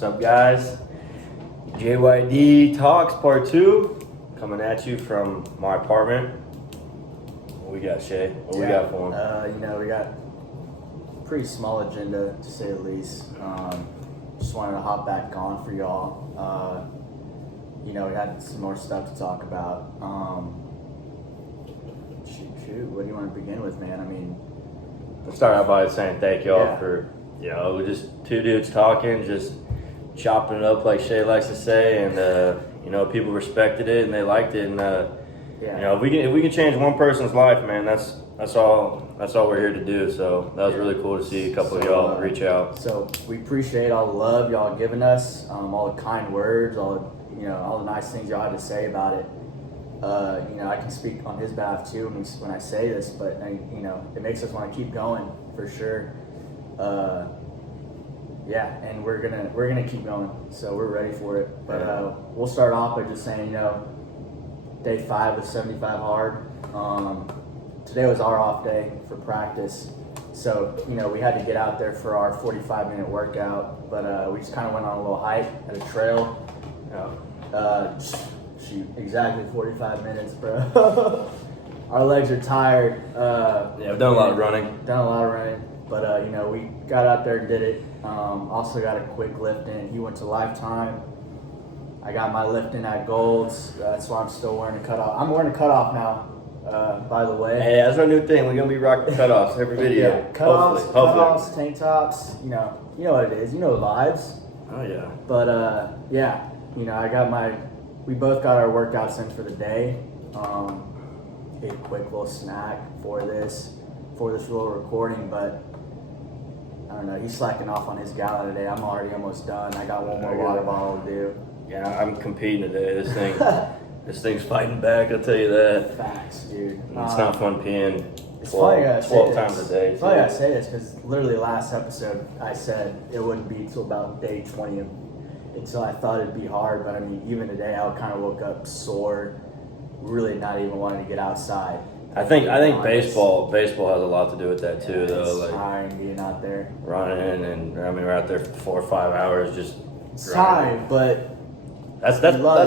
What's up, guys? JYD Talks Part 2 coming at you from my apartment. What we got, Shay? What we got for him? We got a pretty small agenda, to say the least. Just wanted to hop back on for y'all. We had some more stuff to talk about. What do you want to begin with, man? I mean, Let's start out by saying thank y'all Yeah. for, we're just two dudes talking, just chopping it up like Shay likes to say, and people respected it and they liked it, and if we can change one person's life, man, that's all we're here to do. So that was really cool to see a couple of y'all reach out. So we appreciate all the love y'all giving us, all the kind words, all the nice things y'all had to say about it. I can speak on his behalf too when I say this, but it makes us want to keep going for sure. And we're gonna keep going, so we're ready for it. But we'll start off by just saying, day 5 of 75 hard. Today was our off day for practice, so we had to get out there for our 45-minute workout. But we just kind of went on a little hike at a trail. Exactly 45 minutes, bro. Our legs are tired. We've done a lot of running. But we got out there and did it. Also got a quick lift in. He went to Lifetime. I got my lift in at Gold's. That's why I'm still wearing a cutoff. I'm wearing a cutoff now, by the way. Hey, that's our new thing. We're gonna be rocking cutoffs every video. Cutoffs, Hopefully. tank tops. You know what it is. Lives. Oh yeah. But we both got our workouts in for the day. Ate a quick little snack for this little recording, but I don't know, he's slacking off on his gallon today. I'm already almost done. I got one more water bottle to do. Yeah, I'm competing today. This thing's fighting back, I'll tell you that. Facts, dude. It's not fun peeing It's 12 times a day. It's funny I say this because literally last episode I said it wouldn't be until about day 20 until I thought it'd be hard. But I mean, even today I kind of woke up sore, really not even wanting to get outside. I think baseball has a lot to do with that too, though. It's like tiring being out there, running, and we're out there for 4 or 5 hours just. It's tiring, but that's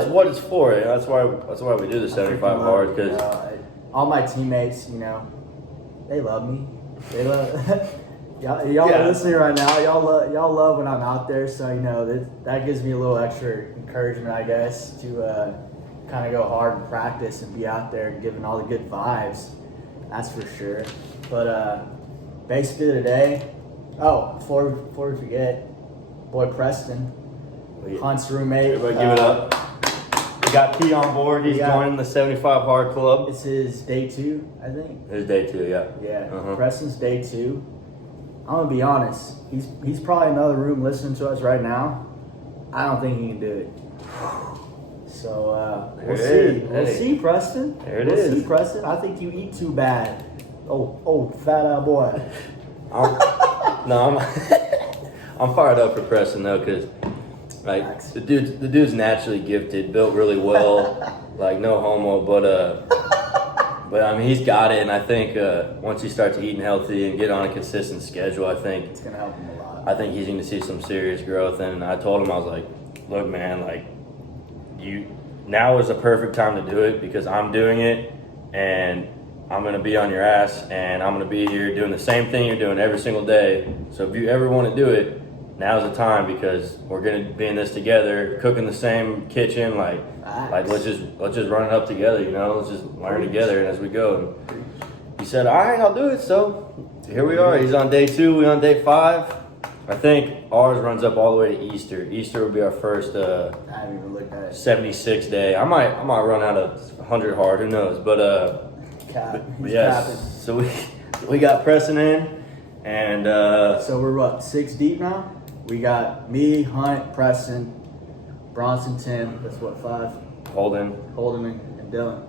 what it's for. That's why we do the 75 hard, because all my teammates, they love me. They love y'all are listening right now. Y'all love when I'm out there. So that gives me a little extra encouragement, I guess, to kind of go hard in practice and be out there and giving all the good vibes. That's for sure. But basically today, before we forget, boy Preston, Hunt's roommate. Everybody give it up. We got P on board. He's joining the 75 hard club. It's his day 2, I think. It's day 2, yeah. Yeah, Uh-huh. Preston's day 2. I'm gonna be honest. He's probably in another room listening to us right now. I don't think he can do it. So we'll see. We'll see, Preston. There it is. We'll see, Preston. I think you eat too bad. Oh, fat out boy. I'm fired up for Preston though, because the dude's naturally gifted, built really well, like no homo, but I mean he's got it, and I think once he starts eating healthy and get on a consistent schedule, I think It's gonna help him a lot. I think he's going to see some serious growth. And I told him, I was like, look, man, now is the perfect time to do it, because I'm doing it and I'm going to be on your ass, and I'm going to be here doing the same thing you're doing every single day. So if you ever want to do it, now's the time, because we're going to be in this together, cooking the same kitchen. Like let's just run it up together, let's just learn together as we go. And he said, all right, I'll do it. So here we are. He's on day 2, we on day 5. I think ours runs up all the way to Easter. Easter will be our first I haven't even looked at it. 76 day. I might run out of 100 hard, who knows? But yes. So we got Preston in, and so we're what, 6 deep now? We got me, Hunt, Preston, Bronson, Tim. That's what, 5. Holden, and Dylan.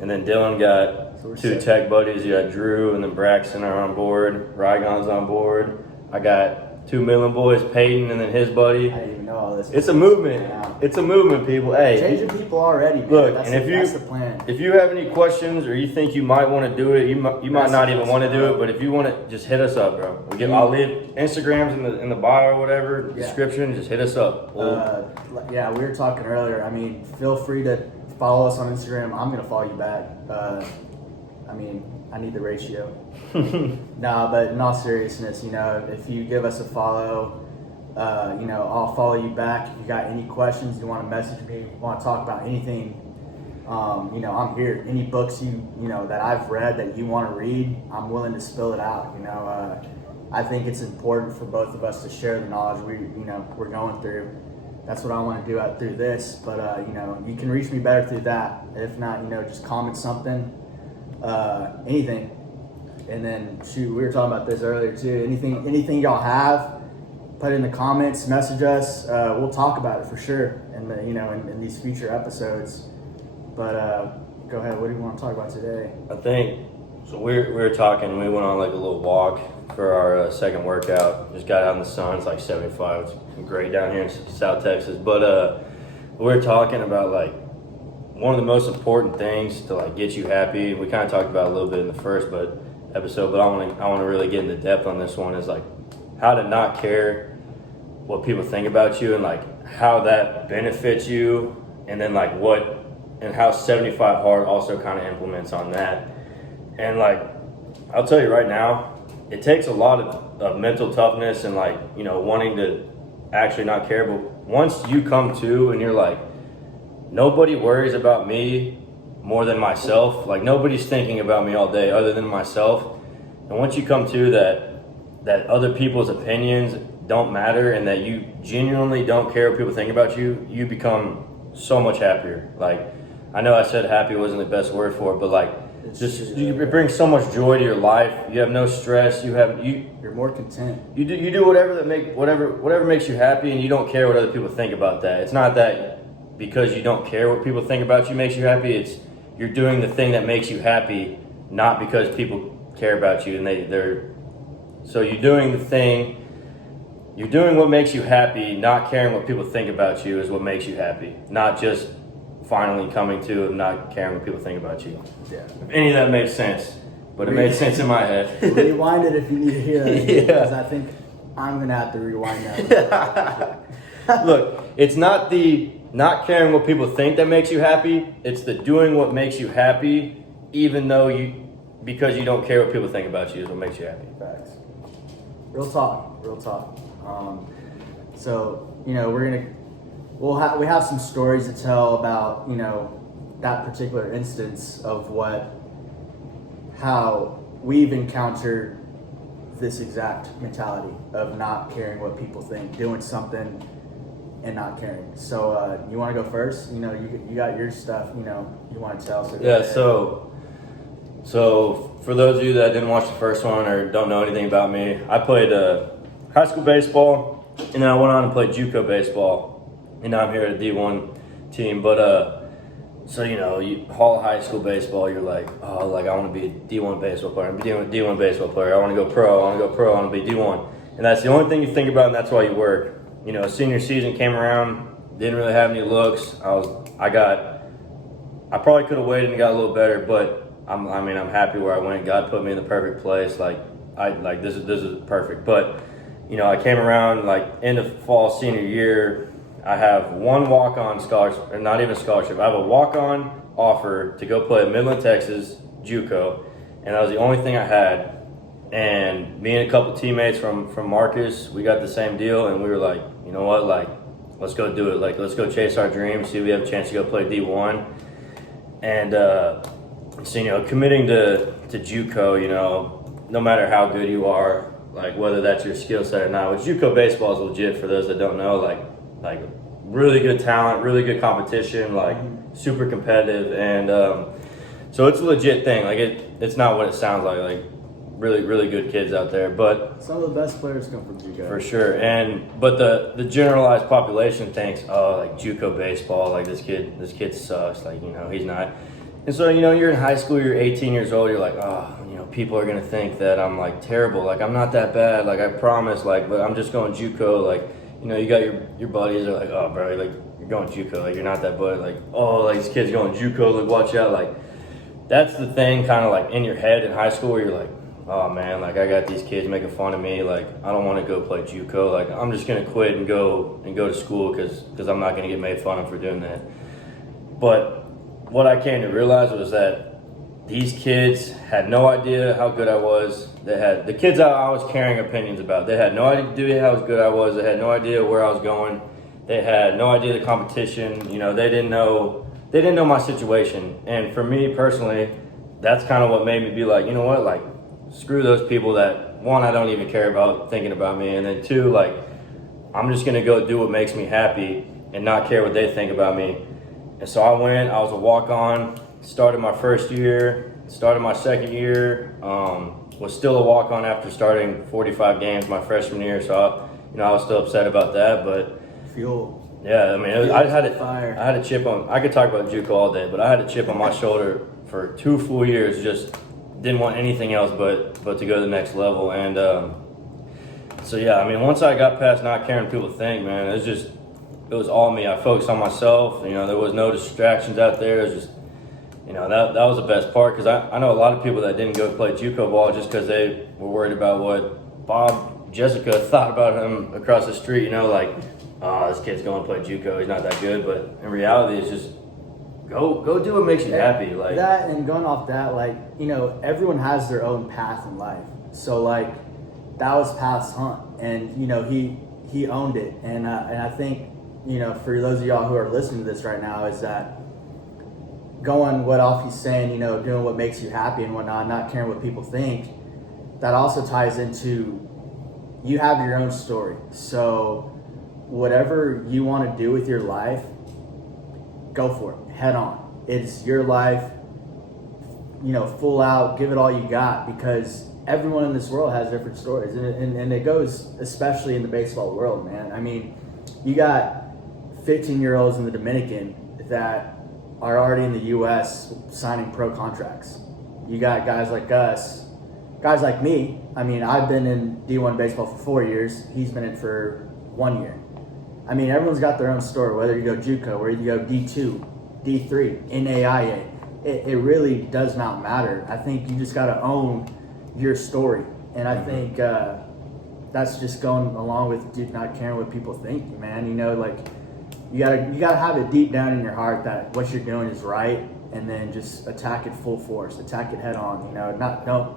and then Dylan got 2 tech buddies. You got Drew, and then Braxton are on board. Rygon's on board. I got two Midland boys, Peyton, and then his buddy. I didn't even know all this. It's a movement. Yeah. It's a movement, people. Hey, changing people already. Man. Look, that's and that's the plan. if you have any questions or you think you might want to do it, you might not even want to do it. But if you want to, just hit us up, bro. I'll leave Instagrams in the bio or whatever description. Just hit us up. Yeah, we were talking earlier. I mean, feel free to follow us on Instagram. I'm gonna follow you back. I mean, I need the ratio. Nah, but in all seriousness, you know, if you give us a follow, you know, I'll follow you back. If you got any questions, you want to message me, want to talk about anything, you know, I'm here. Any books you know that I've read that you want to read, I'm willing to spill it out. You know, I think it's important for both of us to share the knowledge we're going through. That's what I want to do through this. But you know, you can reach me better through that. If not, you know, just comment something, anything. And then shoot, we were talking about this earlier too. Anything y'all have, put it in the comments, message us. We'll talk about it for sure, in these future episodes. But go ahead. What do you want to talk about today? I think so. We were talking. We went on like a little walk for our second workout. Just got out in the sun. It's like 75. It's great down here in South Texas. But we were talking about like one of the most important things to like get you happy. We kind of talked about it a little bit in the first episode, but I want to really get into depth on this one. Is like how to not care what people think about you and like how that benefits you, and then like how 75 Hard also kind of implements on that. And like I'll tell you right now, it takes a lot of mental toughness and like, you know, wanting to actually not care. But once you come to and you're like, nobody worries about me more than myself. Like nobody's thinking about me all day other than myself. And once you come to that other people's opinions don't matter and that you genuinely don't care what people think about you, you become so much happier. Like I know I said happy wasn't the best word for it, but like it brings so much joy to your life. You have no stress. You're more content. You do whatever makes you happy, and you don't care what other people think about that. It's not that because you don't care what people think about you makes you happy. It's you're doing the thing that makes you happy, not because people care about you and they're. So you're doing the thing. You're doing what makes you happy. Not caring what people think about you is what makes you happy. Not just finally coming to and not caring what people think about you. Yeah. If any of that makes sense, but it made sense in my head. Rewind it if you need to hear that. Yeah. Because I think I'm gonna have to rewind that. Look, it's not the not caring what people think that makes you happy. It's the doing what makes you happy, even though because you don't care what people think about you is what makes you happy. Facts. Real talk. So you know we have some stories to tell about, you know, that particular instance of how we've encountered this exact mentality of not caring what people think, doing something and not caring. So you want to go first? You know, you got your stuff, you know, you want to tell. So yeah, so for those of you that didn't watch the first one or don't know anything about me, I played high school baseball, and then I went on and played JUCO baseball. And now I'm here at a D1 team, but so you know, Hall of High School baseball, you're like, oh, like I want to be a D1 baseball player. I'm a D1 baseball player. I want to go pro. I want to be D1, and that's the only thing you think about, and that's why you work. You know, senior season came around, didn't really have any looks. I probably could have waited and got a little better, but I'm happy where I went. God put me in the perfect place. This is perfect. But you know, I came around like end of fall senior year. I have one walk-on scholarship, or not even scholarship. I have a walk-on offer to go play at Midland, Texas, JUCO, and that was the only thing I had. And me and a couple teammates from Marcus, we got the same deal, and we were like, you know what, like, let's go do it. Like, let's go chase our dreams, see if we have a chance to go play D1. And so, you know, committing to JUCO, you know, no matter how good you are, like whether that's your skill set or not, which JUCO baseball is legit for those that don't know, like really good talent, really good competition, like super competitive, and so it's a legit thing. Like it's not what it sounds like. Like really good kids out there, but some of the best players come from JUCO for sure. But the generalized population thinks, oh, like JUCO baseball, like this kid sucks. Like, you know, he's not. And so, you know, you're in high school, you're 18 years old, you're like, oh, you know, like people are gonna think that I'm like terrible. Like I'm not that bad. Like I promise. Like, but I'm just going JUCO. Like, you know, you got your buddies are like, oh, bro, like you're going JUCO. Like you're not that bad. Like, oh, like these kids going JUCO. Like watch out. Like that's the thing, kind of like in your head in high school where you're like, oh man, like I got these kids making fun of me. Like I don't want to go play JUCO. Like I'm just gonna quit and go to school because I'm not gonna get made fun of for doing that. But what I came to realize was that these kids had no idea how good I was. They had the kids I was carrying opinions about. They had no idea how good I was. They had no idea where I was going. They had no idea the competition. You know, they didn't know my situation. And for me personally, that's kind of what made me be like, you know what, like screw those people that one, I don't even care about thinking about me, and then two, like I'm just gonna go do what makes me happy and not care what they think about me. And so I went. I was a walk-on. Started my first year, started my second year, was still a walk-on after starting 45 games my freshman year, so I was still upset about that, but fuel. Yeah, I mean, I had a chip on. I could talk about JUCO all day, but I had a chip on my shoulder for 2 full years. Just didn't want anything else but to go to the next level, and so yeah, I mean, once I got past not caring what people think, man, it was all me. I focused on myself. You know, there was no distractions out there. It was just, you know, that was the best part, because I know a lot of people that didn't go play JUCO ball just because they were worried about what Jessica thought about him across the street. You know, like, oh, this kid's going to play JUCO. He's not that good. But in reality, it's just go do what makes you happy. Like that, and going off that, like, you know, everyone has their own path in life. So like, that was Pat's hunt, and you know, he owned it, and I think, you know, for those of y'all who are listening to this right now, is that going what off he's saying, you know, doing what makes you happy and whatnot, not caring what people think, that also ties into you have your own story. So whatever you want to do with your life, go for it, head on. It's your life, you know, full out, give it all you got, because everyone in this world has different stories, and it goes especially in the baseball world, man. I mean, you got 15-year-olds in the Dominican that are already in the U.S. signing pro contracts. You got guys like us, guys like me. I mean, I've been in D1 baseball for 4 years. He's been in for 1 year. I mean, everyone's got their own story, whether you go JUCO, whether you go D2, D3, NAIA. It really does not matter. I think you just got to own your story. And I think that's just going along with not caring what people think, man. You know, like, you gotta have it deep down in your heart that what you're doing is right, and then just attack it full force, attack it head on. You know,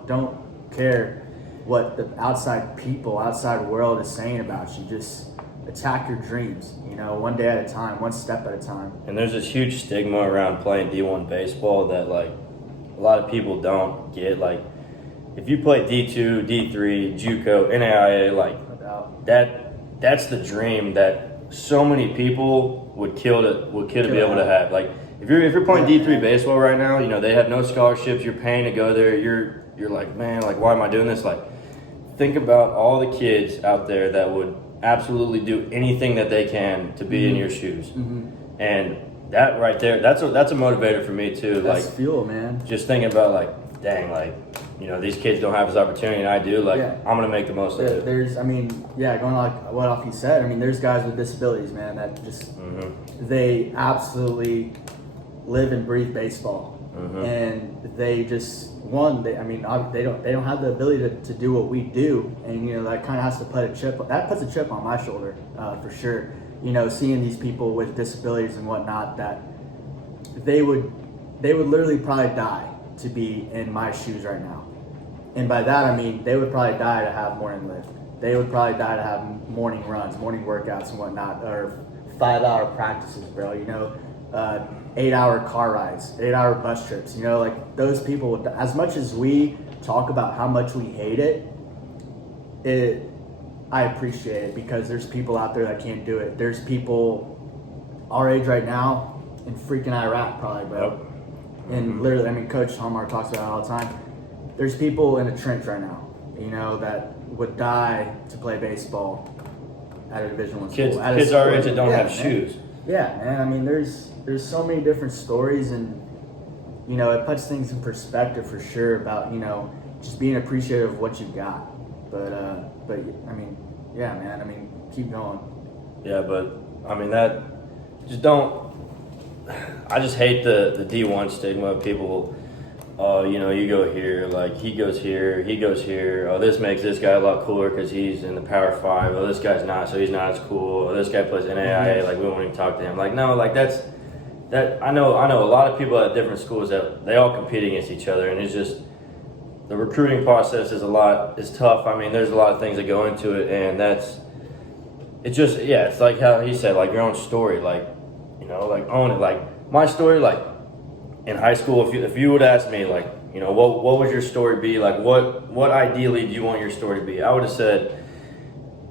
don't care what the outside world is saying about you. Just attack your dreams. You know, one day at a time, one step at a time. And there's this huge stigma around playing D1 baseball that, like, a lot of people don't get. Like, if you play D2, D3, JUCO, NAIA, like, that's the dream that so many people would kill to be able to have. Like, if you're playing D3 baseball right now, you know, they have no scholarships, you're paying to go there, you're like, man, like, why am I doing this? Like, think about all the kids out there that would absolutely do anything that they can to be in your shoes. And that right there, that's a motivator for me too. That's like, fuel, man. Just thinking about, like, dang, like, you know, these kids don't have this opportunity and I do. Like, I'm gonna make the most of it. There's, I mean, going like what off you said, I mean, there's guys with disabilities, man, that just they absolutely live and breathe baseball, and they just they don't have the ability to do what we do, and you know, that kind of has to puts a chip on my shoulder for sure. You know, seeing these people with disabilities and whatnot, that they would literally probably die to be in my shoes right now. And by that, I mean, they would probably die to have morning lift. They would probably die to have morning runs, morning workouts and whatnot, or 5-hour practices, bro, you know, 8-hour car rides, 8-hour bus trips, you know, like, those people would, as much as we talk about how much we hate it, I appreciate it, because there's people out there that can't do it. There's people our age right now in freaking Iraq, probably, bro. And literally, I mean, Coach Hallmark talks about it all the time. There's people in a trench right now, you know, that would die to play baseball at a Division I school. Kids our age that don't have shoes. Yeah, man. I mean, there's so many different stories, and you know, it puts things in perspective for sure about, you know, just being appreciative of what you've got. But I mean, yeah, man. I mean, keep going. Yeah, but I mean that just don't. I just hate the D1 stigma of people. Oh, you know, you go here, like he goes here, he goes here. Oh, this makes this guy a lot cooler because he's in the Power 5. Oh, this guy's not, so he's not as cool. Oh, this guy plays NAIA, like we won't even talk to him. Like, no, like that. I know a lot of people at different schools that they all compete against each other, and it's just the recruiting process is tough. I mean, there's a lot of things that go into it, and it's like how he said, like your own story, like, you know, like own it. Like my story, like in high school, if you would ask me, like, you know, what would your story be? Like what ideally do you want your story to be? I would have said,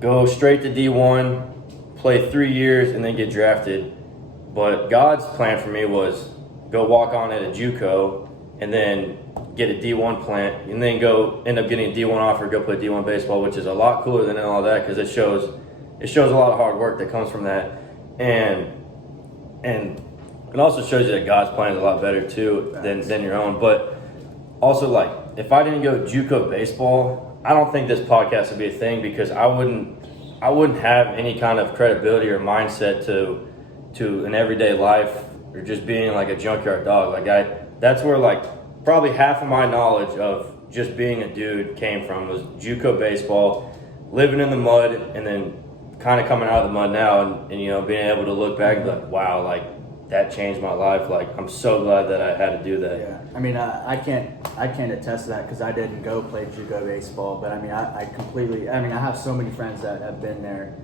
go straight to D1, play 3 years, and then get drafted. But God's plan for me was go walk on at a JUCO and then get a D1 plant and then go end up getting a D1 offer, go play D1 baseball, which is a lot cooler than all that because it shows a lot of hard work that comes from that. And it also shows you that God's plan is a lot better too than your own. But also, like, if I didn't go JUCO baseball, I don't think this podcast would be a thing because I wouldn't have any kind of credibility or mindset to an everyday life or just being like a junkyard dog. Like that's where like probably half of my knowledge of just being a dude came from was JUCO baseball, living in the mud, and then kind of coming out of the mud now and you know being able to look back and be like, wow, like that changed my life. Like I'm so glad that I had to do that. Yeah, I mean, I can't attest to that because I didn't go play JUCO baseball, but I mean, I have so many friends that have been there,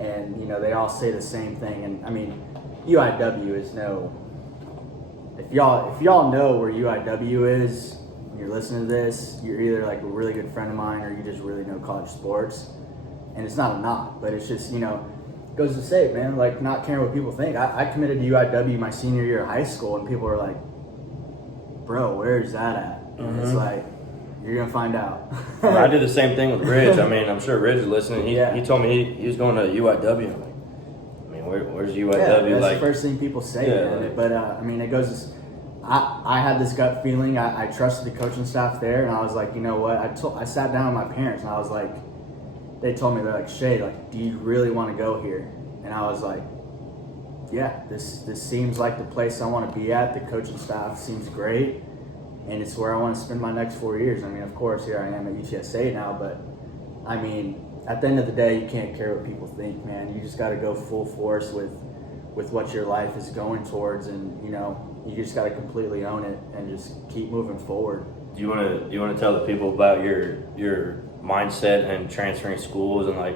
and you know they all say the same thing. And I mean, UIW is if y'all know where UIW is, and you're listening to this, you're either like a really good friend of mine or you just really know college sports. And it's not a knock, but it's just, you know, goes to say, man, like not caring what people think. I committed to UIW my senior year of high school, and people were like, bro, where is that at? And it's like, you're going to find out. I did the same thing with Ridge. I mean, I'm sure Ridge is listening. He told me he was going to UIW. I'm like, I mean, where's UIW? Yeah, that's like, the first thing people say, man. Like, but, I mean, it goes, I had this gut feeling. I trusted the coaching staff there, and I was like, you know what? I sat down with my parents, and I was like, they told me, they're like, Shea, like, do you really want to go here? And I was like, yeah, this seems like the place I want to be at. The coaching staff seems great, and it's where I want to spend my next 4 years. I mean, of course, here I am at UTSA now, but I mean, at the end of the day, you can't care what people think, man. You just got to go full force with what your life is going towards, and you know, you just got to completely own it and just keep moving forward. Do you want to tell the people about your mindset and transferring schools and like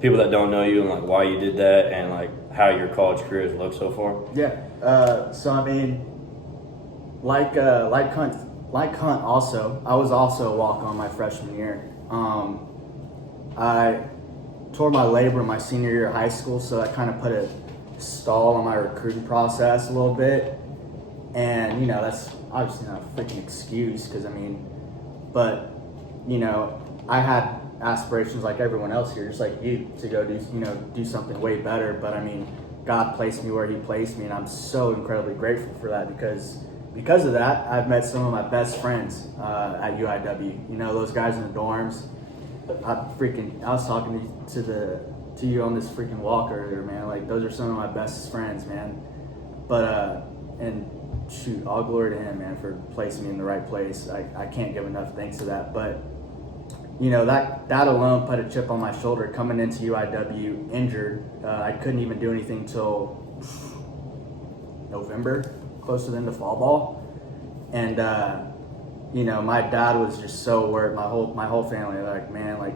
people that don't know you and like why you did that and like how your college career has looked so far? Yeah. So I mean, like Hunt also, I was also a walk-on my freshman year. I tore my labrum my senior year of high school, so that kind of put a stall on my recruiting process a little bit. And you know, that's obviously not a freaking excuse because I mean, but you know, I had aspirations like everyone else here, just like you, to go do something way better. But I mean, God placed me where He placed me, and I'm so incredibly grateful for that because of that, I've met some of my best friends at UIW. You know, those guys in the dorms. I was talking to you on this freaking walk earlier, man. Like those are some of my best friends, man. But and shoot, all glory to Him, man, for placing me in the right place. I can't give enough thanks to that. But you know, that alone put a chip on my shoulder coming into UIW injured. I couldn't even do anything till November, close to the end of fall ball. And, you know, my dad was just so worried, my whole family, like, man, like,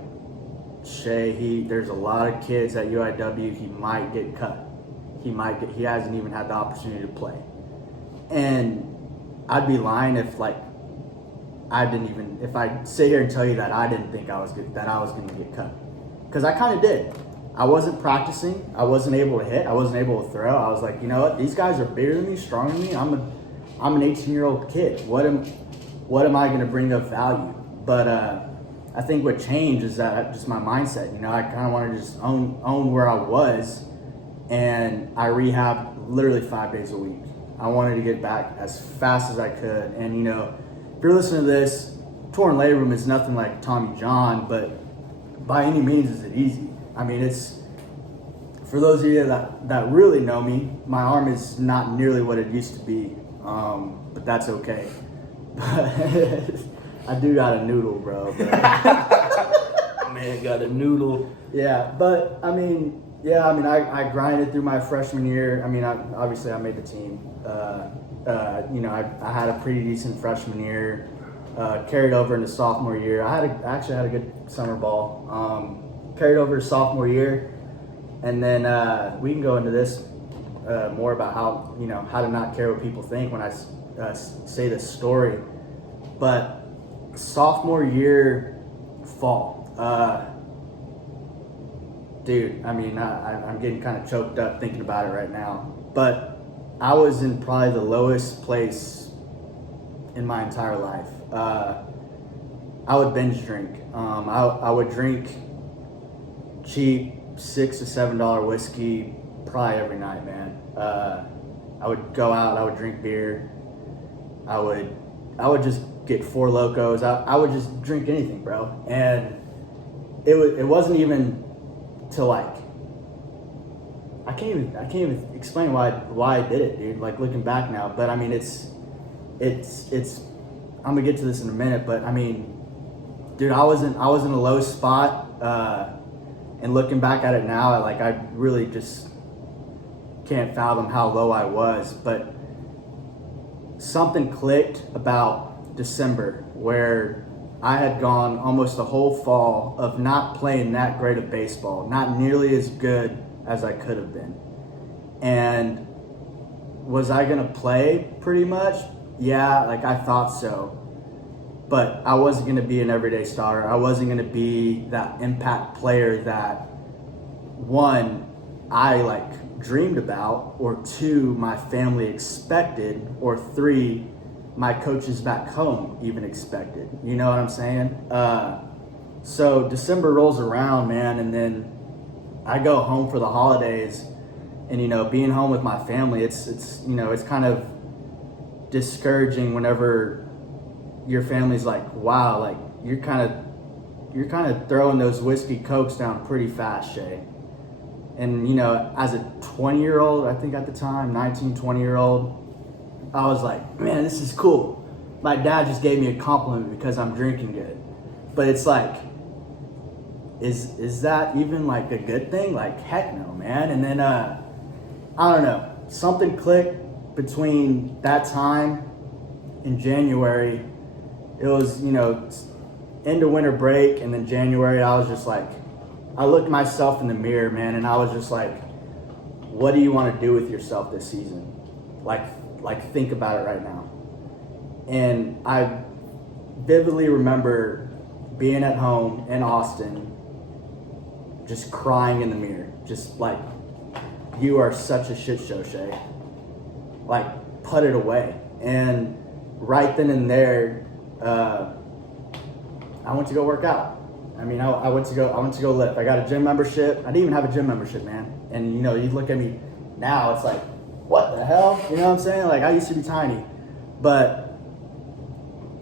Shea, there's a lot of kids at UIW, he might get cut. He hasn't even had the opportunity to play. And I'd be lying if, like, if I sit here and tell you that I didn't think I was going to get cut. Because I kind of did. I wasn't practicing. I wasn't able to hit. I wasn't able to throw. I was like, you know what? These guys are bigger than me, stronger than me. I'm an 18-year-old kid. What am I going to bring of value? But I think what changed is that just my mindset. You know, I kind of wanted to just own where I was. And I rehabbed literally 5 days a week. I wanted to get back as fast as I could. And, you know, if you're listening to this, torn labrum is nothing like Tommy John, but by any means is it easy. I mean, it's, for those of you that really know me, my arm is not nearly what it used to be, but that's okay. I do got a noodle, bro. But Man, got a noodle. yeah, but I mean, I grinded through my freshman year. I mean, obviously I made the team. I had a pretty decent freshman year. Carried over into sophomore year. I actually had a good summer ball. Carried over to sophomore year, and then we can go into this more about how to not care what people think when I say this story. But sophomore year, fall, dude. I mean, I'm getting kind of choked up thinking about it right now. But I was in probably the lowest place in my entire life. I would binge drink. I would drink cheap $6 to $7 whiskey probably every night, man. I would go out. I would drink beer. I would just get Four Locos. I would just drink anything, bro. And it wasn't even to like. I can't even explain why I did it, dude. Like looking back now, but I mean it's. I'm gonna get to this in a minute, but I mean, dude, I was in a low spot, and looking back at it now, I really just can't fathom how low I was. But something clicked about December where I had gone almost the whole fall of not playing that great of baseball, not nearly as good as I could have been. And was I gonna play pretty much? Yeah, I thought so. But I wasn't gonna be an everyday starter. I wasn't gonna be that impact player that, one, I dreamed about, or two, my family expected, or three, my coaches back home even expected. You know what I'm saying? So December rolls around, man, and then I go home for the holidays, and being home with my family, it's kind of discouraging whenever your family's like, wow, you're kind of throwing those whiskey cokes down pretty fast, Shea. And as a 20-year-old, I think at the time, 19, 20-year-old, I was like, man, this is cool. My dad just gave me a compliment because I'm drinking good. But it's like, is that even a good thing? Heck no, man. And then I don't know, something clicked between that time in January. It was into winter break, and then January I was just I looked myself in the mirror, man, and I was just what do you want to do with yourself this season? Think about it right now. And I vividly remember being at home in Austin, just crying in the mirror, just you are such a shit show, Shea. Put it away. And right then and there, I went to go work out. I mean, I went to go lift. I got a gym membership. I didn't even have a gym membership, man. And you look at me now, it's what the hell? You know what I'm saying? I used to be tiny, but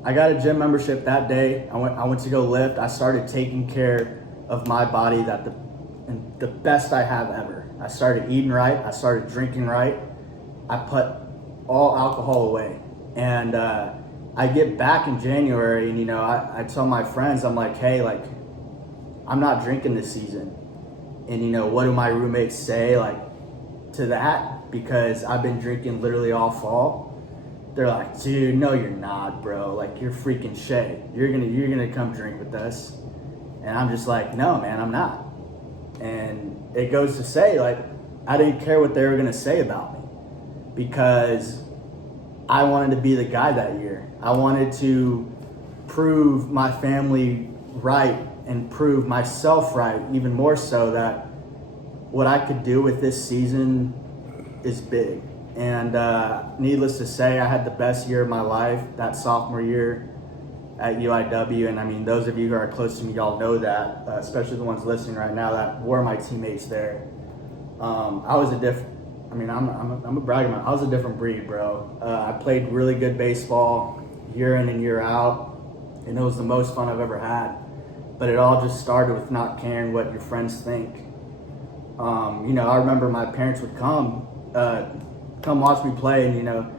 I got a gym membership that day. I went to go lift. I started taking care of my body the best I have ever. I started eating right. I started drinking right. I put all alcohol away. And I get back in January, and I tell my friends, I'm like, hey, I'm not drinking this season. And what do my roommates say to that? Because I've been drinking literally all fall. They're like, dude, no, you're not, bro. You're freaking Shea. You're gonna come drink with us. And I'm just like, no, man, I'm not. And it goes to say, I didn't care what they were gonna say about me, because I wanted to be the guy that year. I wanted to prove my family right and prove myself right, even more so, that what I could do with this season is big. And needless to say, I had the best year of my life that sophomore year at UIW. And I mean, those of you who are close to me, y'all know that, especially the ones listening right now that were my teammates there. I was I'm a bragging man. I was a different breed, bro. I played really good baseball year in and year out. and it was the most fun I've ever had. But it all just started with not caring what your friends think. You know, I remember my parents would come watch me play, and, you know,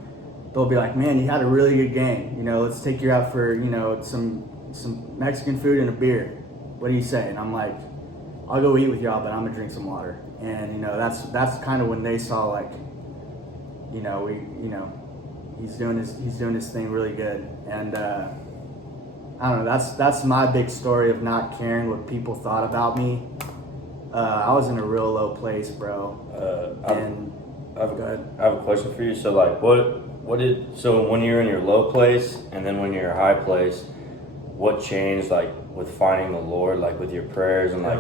they'll be like, man, you had a really good game. You know, let's take you out for, you know, some Mexican food and a beer. What do you say? And I'm like, I'll go eat with y'all, but I'm gonna drink some water. And, you know, that's kind of when they saw, like, you know, he's doing his thing really good. And I don't know, that's my big story of not caring what people thought about me. I was in a real low place, bro. I have a question for you. So, like, so when you're in your low place and then when you're in your high place, what changed, like, with finding the Lord, like, with your prayers and, like,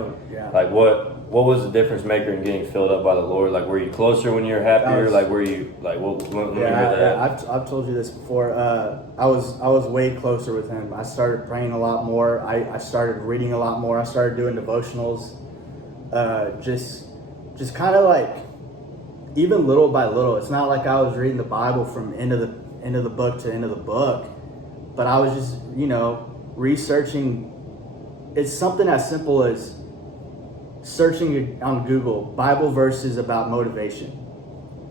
like what was the difference maker in getting filled up by the Lord? Like, were you closer when you were happier? Like, were you, like, let me hear that. I've told you this before. I was way closer with him. I started praying a lot more. I started reading a lot more. I started doing devotionals. Just kind of like, even little by little. It's not like I was reading the Bible from end of the book to end of the book, but I was just, you know, researching. It's something as simple as searching on Google Bible verses about motivation.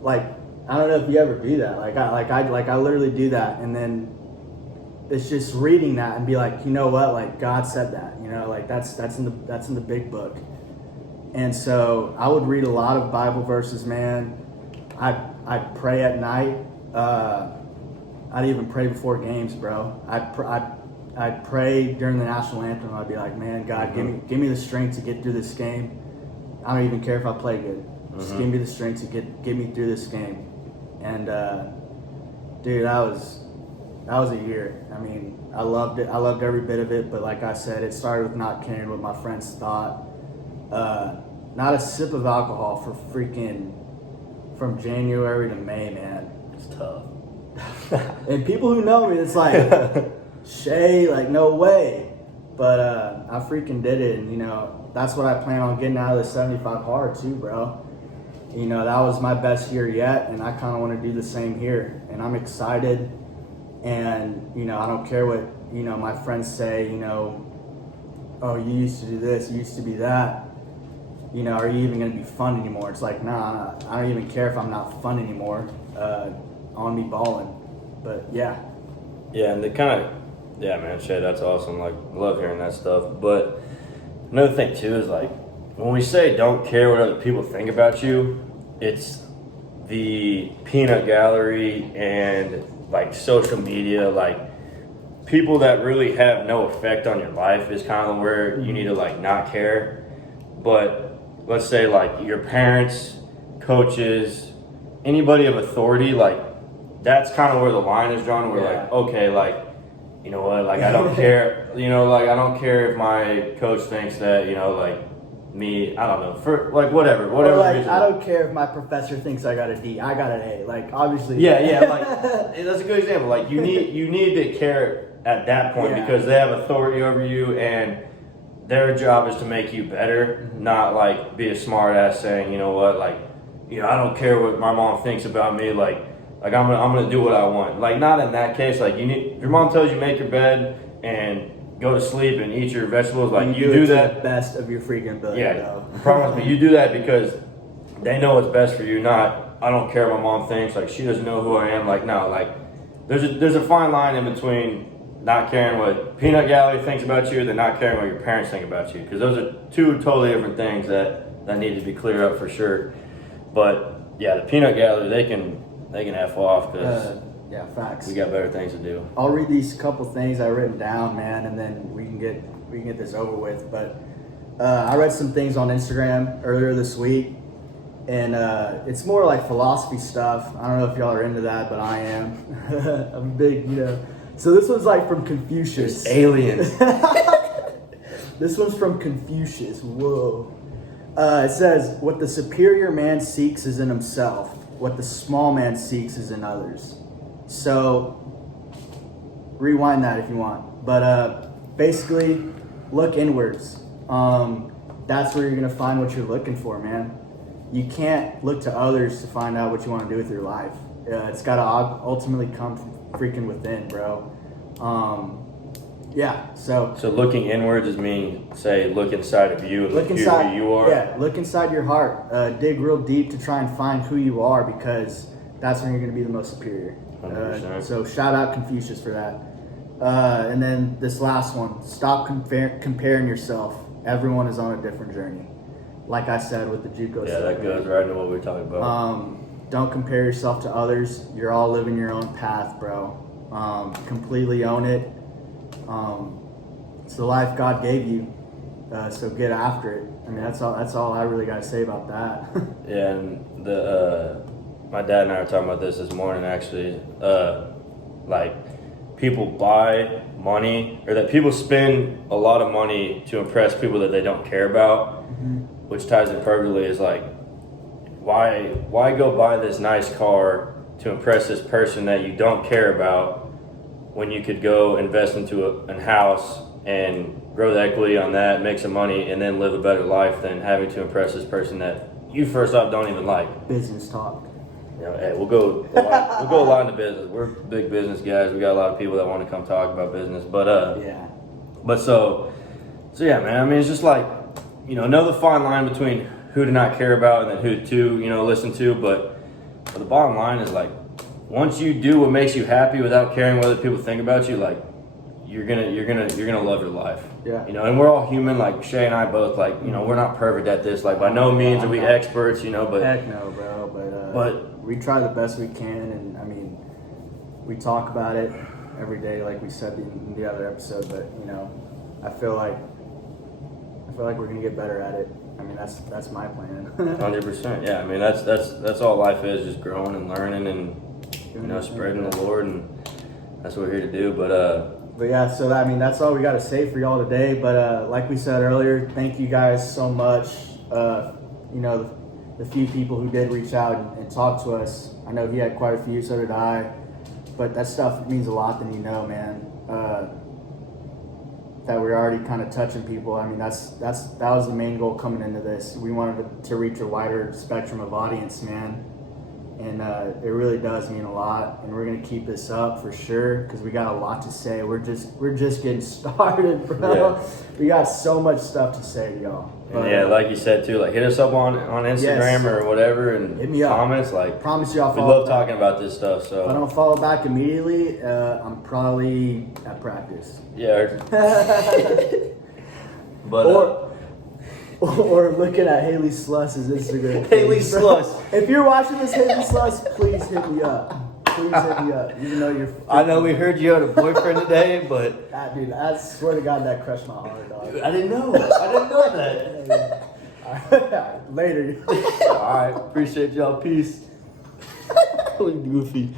Like, I don't know if you ever do that. I literally do that, and then it's just reading that and be like, you know what? Like, God said that. You know, like that's in the big book. And so I would read a lot of Bible verses, man. I'd pray at night. I'd even pray before games, bro. I'd pray during the national anthem. I'd be like, man, God, give me the strength to get through this game. I don't even care if I play good. Just give me the strength to get me through this game. And dude, that was a year. I mean, I loved it. I loved every bit of it. But like I said, it started with not caring what my friends thought. Not a sip of alcohol from January to May, man. It's tough. And people who know me, it's like, Shea, like, no way. But I freaking did it, and, you know, that's what I plan on getting out of the 75 hard too, bro. You know, that was my best year yet, and I kind of want to do the same here. And I'm excited, and, you know, I don't care what, you know, my friends say, you know, oh, you used to do this, you used to be that. You know, are you even going to be fun anymore? It's like, nah, I don't even care if I'm not fun anymore. On me balling. But yeah. Yeah, and yeah, man, Shea, that's awesome. Like, love hearing that stuff. But another thing too is, like, when we say don't care what other people think about you, it's the peanut gallery and, like, social media, like, people that really have no effect on your life is kind of where you need to, like, not care. But let's say, like, your parents, coaches, anybody of authority, like, that's kind of where the line is drawn. Where like, okay, like, you know what, like, I don't care, you know, like, I don't care if my coach thinks that, you know, like, me, I don't know, for, like, whatever. Or like, I don't care if my professor thinks I got a D, I got an A. Like, obviously. Yeah, like, that's a good example. Like, you need to care at that point because they have authority over you, and their job is to make you better, not, like, be a smart ass saying, you know what, like, you know, I don't care what my mom thinks about me, like I'm gonna do what I want. Like, not in that case. Like, if your mom tells you make your bed and go to sleep and eat your vegetables, like, you do that to the best of your freaking ability. Yeah, promise me, you do that because they know what's best for you. Not, I don't care what my mom thinks. Like, she doesn't know who I am. Like, no, like, there's a fine line in between not caring what peanut gallery thinks about you than not caring what your parents think about you, because those are two totally different things that need to be cleared up for sure. But yeah, the peanut gallery, they can F off because facts. We got better things to do. I'll read these couple things I written down, man, and then we can get this over with. But I read some things on Instagram earlier this week, and it's more like philosophy stuff. I don't know if y'all are into that, but I am. I'm big, you know. So this one's like from Confucius. There's aliens. This one's from Confucius. Whoa. It says, what the superior man seeks is in himself. What the small man seeks is in others. So, rewind that if you want. But basically, look inwards. That's where you're going to find what you're looking for, man. You can't look to others to find out what you want to do with your life. It's got to ultimately come from freaking within, bro. Yeah. So looking inwards is mean, say, look inside of you and look who inside. you are. Yeah. Look inside your heart. Dig real deep to try and find who you are, because that's when you're going to be the most superior. 100%. So shout out Confucius for that. And then this last one: stop comparing yourself. Everyone is on a different journey. Like I said with the JUCO Yeah, stuff, that goes right into what we were talking about. Don't compare yourself to others. You're all living your own path, bro. Completely own it. It's the life God gave you, so get after it. I mean, that's all I really got to say about that. Yeah, and my dad and I were talking about this morning, actually. Like, people buy money, or that people spend a lot of money to impress people that they don't care about, which ties in perfectly. Is like, why go buy this nice car to impress this person that you don't care about, when you could go invest into a house and grow the equity on that, make some money, and then live a better life than having to impress this person that you first off don't even like. Business talk. You know, hey, we'll go a lot into business. We're big business guys. We got a lot of people that want to come talk about business. But Yeah. But so yeah, man. I mean, it's just like, know the fine line between who to not care about and then who to, listen to. But the bottom line is, like, once you do what makes you happy without caring what other people think about you, like, you're gonna love your life. Yeah. And we're all human. Like Shea and I both, like, we're not perfect at this. Like, by no means are we experts. But Heck no, bro. But we try the best we can, and I mean, we talk about it every day, like we said in the other episode. But I feel like we're gonna get better at it. I mean, that's my plan. 100%. Yeah. I mean, that's all life is, just growing and learning and spreading the Lord, and that's what we're here to do. But yeah, so I mean, that's all we got to say for y'all today. But like we said earlier, thank you guys so much. The few people who did reach out and talk to us. I know he had quite a few, so did I. But that stuff means a lot, then man. That we're already kind of touching people. I mean, that was the main goal coming into this. We wanted to reach a wider spectrum of audience, man. And it really does mean a lot, and we're gonna keep this up for sure, because we got a lot to say. We're just getting started, bro. Yeah. We got so much stuff to say to y'all. But, yeah, like you said too, like, hit us up on Instagram or whatever, and hit me up. Comments. Like, promise you, I'll we follow love talking about this stuff. So if I don't follow back immediately, I'm probably at practice. Yeah. But or looking at Haley Sluss's Instagram. Haley Sluss. If you're watching this, Haley Sluss, please hit me up. Please hit me up. Even though you're. I know we heard you had a boyfriend today, but. Dude, I swear to God, that crushed my heart, dog. I didn't know that. All right. Later. All right. Appreciate y'all. Peace. Goofy.